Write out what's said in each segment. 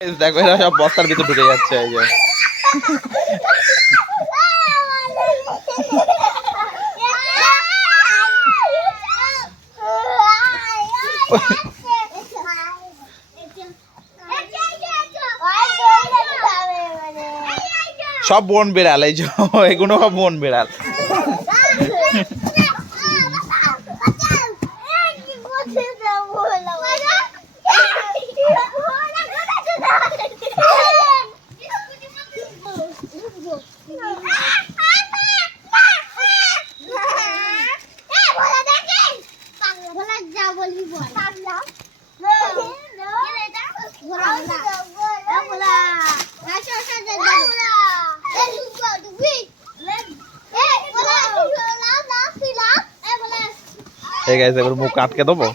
দেখো এরা সব বস্তার ভিতর ঢুকে যাচ্ছে এই যে সব বন বিড়াল এই যে এগুলো সব বন বিড়াল ঠিক আছে এবার মুখ আটকে দেবো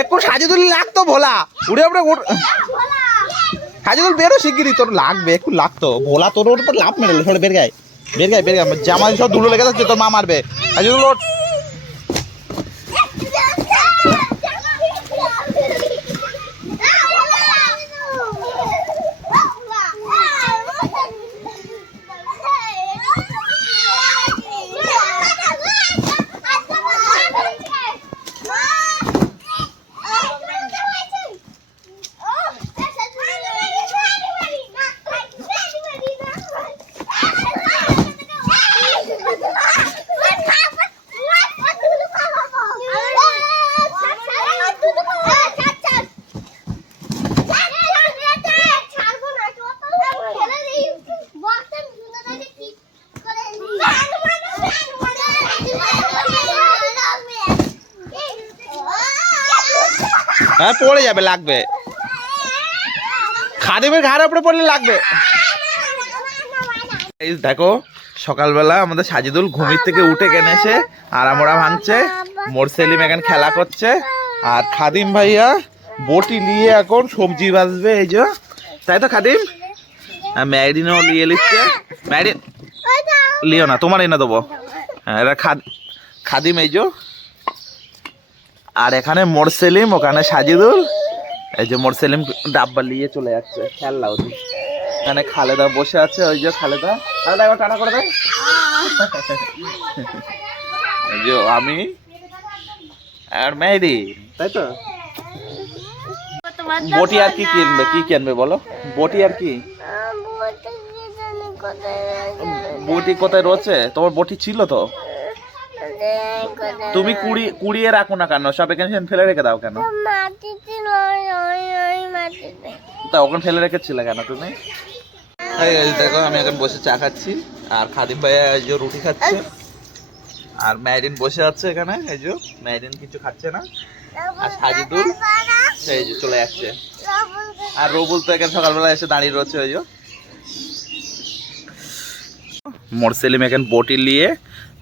একটু সাজুদুল লাগতো ভোলা উড়ে উড়ে সাজুদুল বেরো শিগগিরি তোর লাগবে একটু লাগতো ভোলা তোর ওর উপর লাভ মেরে সরে বের গায়ে জামা সব ধুলো লেগে যাচ্ছে তোর মা মারবে সাজুদুল ওর হ্যাঁ পড়ে যাবে লাগবে খাদিমের ঘাড়ের উপরে পড়লে লাগবে দেখো সকালবেলা আমাদের সাজিদুল ঘুমির থেকে উঠে কেন এসে আড়ামোড়া ভাঙছে মোর সেলিম এখানে খেলা করছে আর খাদিম ভাইয়া বটি নিয়ে এখন সবজি ভাজবে এই যে তাই তো খাদিম ম্যারিনও নিয়ে নিচ্ছে ম্যারিন লিও না তোমার এনে দেবো হ্যাঁ এরা খাদিম এই যে আর এখানে মোর সেলিম ওখানে সাজিদুল এই যে মোর সেলিম ডাব্বা নিয়ে চলে যাচ্ছে খেললা ওদের এখানে খালেদা বসে আছে ওই যে খালেদা একবার টাটা করে দেয় এই যে আমি আর মেহেদি তাই তো বটি আর কি কিনবে বলো বটি আর কি বটি কোথায় রয়েছে তোমার বটি ছিল তো তুমি কুড়িয়ে রাখো না কেন সব এখানে ফেলে রেখে দাও কেন তা ওখানে ফেলে রেখেছিলে কেন তুমি দেখো আমি এখন বসে চা খাচ্ছি আর খাদিম ভাইয়া এই যে রুটি খাচ্ছে আর ম্যারিন বসে আছে এখানে এই যে ম্যারিন কিছু খাচ্ছে না আর সাজিদুল এই যে চলে যাচ্ছে আর রবুল তো এখানে সকালবেলা এসে দাঁড়িয়ে রয়েছে ওই যে মোর সেলিম এখানে বটি নিয়ে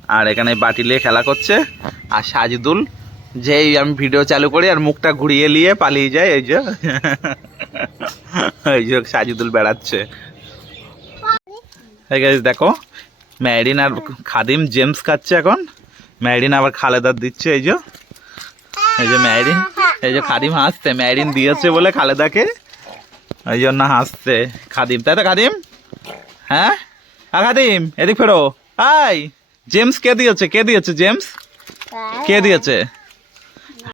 আর এখানে বাটি নিয়ে খেলা করছে আর সাজিদুল যেই আমি ভিডিও চালু করি আর মুখটা ঘুরিয়ে নিয়ে পালিয়ে যায় এই যে সাজিদুল বেড়াচ্ছে দেখো ম্যারিন আর খাদিম জেমস খাচ্ছে এখন ম্যারিন আবার খালেদার দিচ্ছে এই যে ম্যারিন এই যে খাদিম হাসছে ম্যারিন দিয়েছে বলে খালেদাকে এই জন্য হাসছে খাদিম তাই তো খাদিম হ্যাঁ খাদিম এদিক ফেরো আই জেমস কে দিয়েছে জেমস কে দিয়েছে